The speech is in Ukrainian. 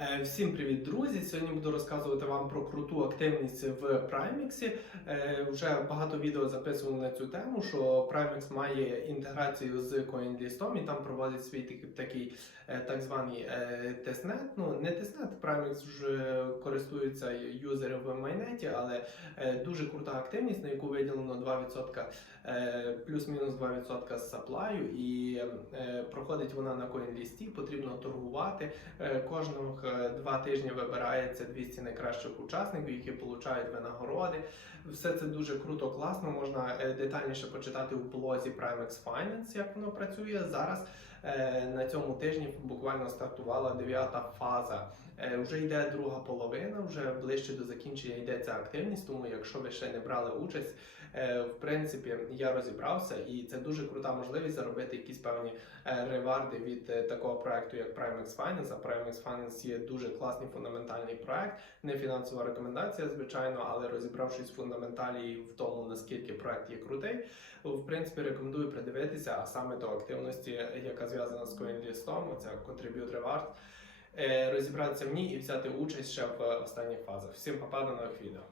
Е, Всім привіт, друзі! Сьогодні буду розказувати вам про круту активність в Primex. Е, Вже багато відео записували на цю тему, що Primex має інтеграцію з CoinList і там проводить свій такий, е, так званий тестнет. Ну не тестнет, Primex вже користуються юзери в майнеті, але дуже крута активність, на яку виділено 2%, е, плюс-мінус 2% з саплаю, і проходить вона на CoinList, потрібно торгувати. Кожного два тижні вибирається 200 найкращих учасників, які отримують винагороди. Все це дуже круто, класно. Можна е, детальніше почитати у блозі Primex Finance, як воно працює зараз. е, На цьому тижні буквально стартувала дев'ята фаза. Е, Вже йде друга половина, вже ближче до закінчення йде ця активність. Тому, якщо ви ще не брали участь, е, в принципі, я розібрався, і це дуже крута можливість заробити якісь певні е, реварди від е, такого проекту, як Primex Finance. А Primex Finance є дуже класний фундаментальний проект, не фінансова рекомендація, звичайно, але розібравшись в фундаменталі в тому, наскільки проект є крутий, в принципі, рекомендую придивитися, а саме до активності, яка зв'язана з CoinList, оця Contribute Reward, е, розібратися в ній і взяти участь ще в останніх фазах. Всім нових відео.